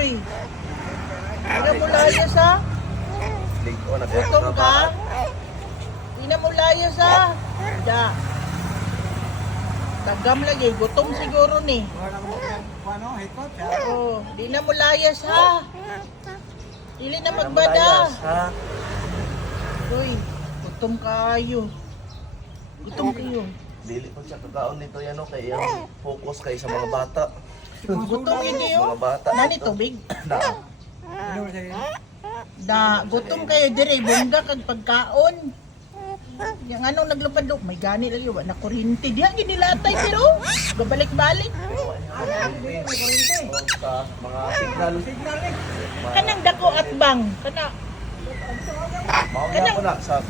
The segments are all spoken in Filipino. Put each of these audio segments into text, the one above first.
Uy. Di na mo layas ha? Gutom ka? Di na mo layas ha? Da. Tagam lagi, gutom siguro ni. Oh, di na mo layas ha? Dili na magbada. Uy, gutom kayo. Gutom kayo. Dili po siya kakaon nito yan o kaya focus kayo sa mga bata. Gutom hindi yun. Mga bata. Nani tubig? Na. Da, gutom kayo dire, bongga kag pagkaon. Yang anong naglupad-lup, may gani lang yun, na kuryente. Diyan ginilatay pero, babalik-balik. Sa mga signal. Kanang dako at bang. Mauna ko na sa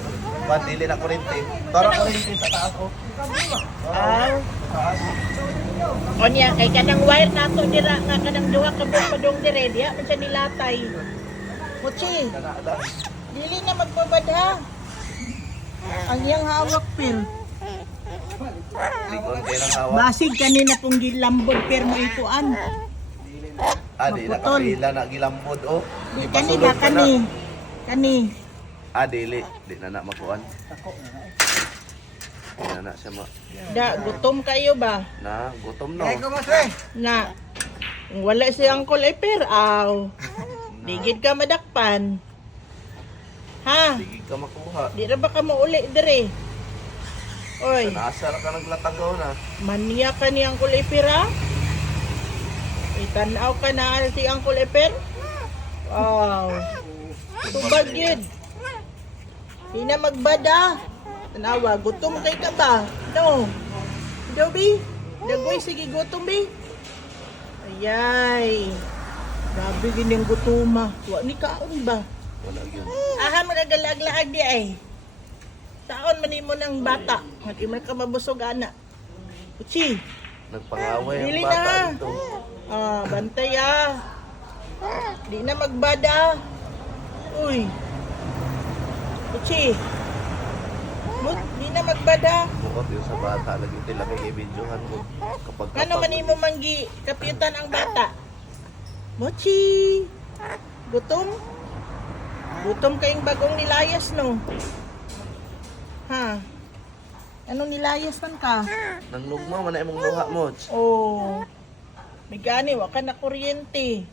dili na kuryente. Tara kuryente sa taas o. Aw. O niya, kay kanang wire nato dira nga kanang duha ka padong dire, diya man siya nilatay. Mutsi, dili na magbabadha. Ang iyang hawak pil. Likod kayo ng hawak. Basig kanina pong gilambod per mo ituan. Di na maputol. kapila na gilambod o. Kani Ipasulod ba ka na. kani? Dili. Di na na makuan. Di na na siya Da, gutom kayo ba? na gutom no. Na wala si Uncle Eper, aw. Digid ka madakpan. Ha? Sige ka makuha. Di ra ba ka mauli dire? Oy, Nasa ka naglatagaw na. mania ka ni Uncle Eper ha? Itanaw ka na si Uncle Eper? Wow. Tubag yun. Di na magbada. Tanawa, gutom kay ka ba? No. Dobi? Dagoy, sige gutom bi. Ayay. Grabe gining gutuma. Wa ni kaon ba? Wala yun. Aha, magagalag-laag di ay. Taon man mo ng bata. Hindi man ka mabusog, anak. Uchi. Nagpangaway ang Dili bata na. dito. Bantay Di na magbada. Uy. Uchi. Di na magbada. Bukod yun sa bata. Lagi tila kay i-videohan mo. Kapag Ano man mo manggi kapitan ang bata? Mochi. Gutom? Gutom kayong bagong nilayas, no? Ha? Anong nilayas man ka? Nang lugma man na imong luha mo. Oh. May gani, wa ka na kuryente.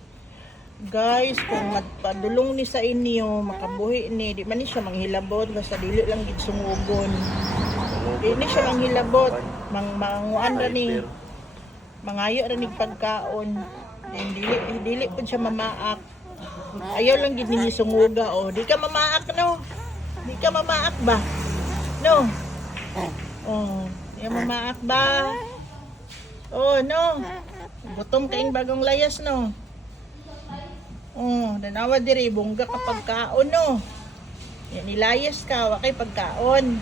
Guys, kung magpadulong ni sa inyo, makabuhi ni, di man ni siya manghilabot, basta dili lang gid sungugon. Di ni siya manghilabot, manguan ra ni, mangayo ra ni pagkaon. And dili pud siya mamaak. Ayaw lang gid ni sunguga oh. Di ka mamaak no? Di ka mamaak ba? No. Oh, di mamaak ba? Oh, no. Gutom kaing bagong layas no. Oh, danawa diri bongga ka pagkaon no. Yan nilayas ka, wa kay pagkaon.